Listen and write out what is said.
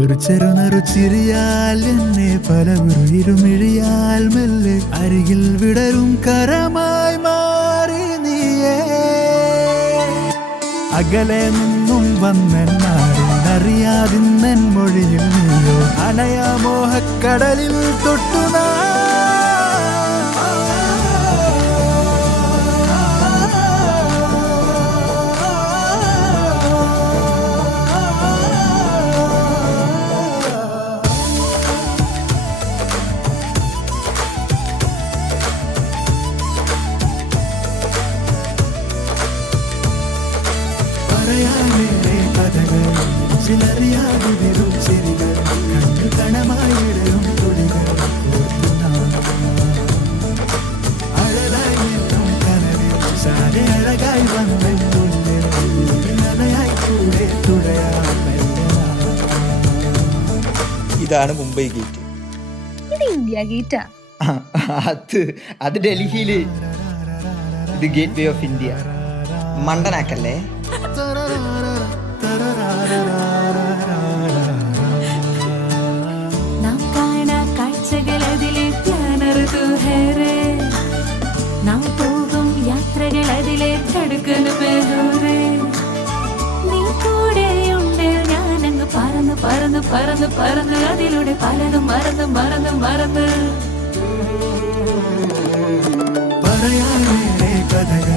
ഒരു ചെറുനറു ചിരിയാൽ എന്നെ പല ഇരുമിഴിയാൽ മെല്ലെ അരികിൽ വിടരും കരമായി മാറി നീയേ. അകലെ നിന്നും വന്നെന്നറിയാതിന്നൻ മൊഴിയിൽ നീയോ അനയാ മോഹക്കടലിൽ തൊട്ടുനാ. കഥകൾ ചിലറിയാതിരും ചിരികൾ കണ്ണു കണമായിടയും തുടികൾ അഴകായി നിന്നും കനവിൽ സാരെ അഴകായി വന്ന മുന്നിൽ കൂടെ തുഴയാൻ. ഇതാണ് മുംബൈ ഗേറ്റ്. ഇത് ഇന്ത്യ ഗേറ്റാ. അത് ഡൽഹിയില്. ഇത് ഗേറ്റ് വേ ഓഫ് ഇന്ത്യ. മണ്ടനാക്കല്ലേ. നാം പോകും യാത്രകൾ അതിലെ നീ കൂടെയുണ്ട്. ഞാനങ്ങ് പറന്ന് പറന്ന് പറന്ന് പറന്ന് അതിലൂടെ പലതും മറന്ന് മറന്ന് മറന്ന് പറയാനേറെ കഥകൾ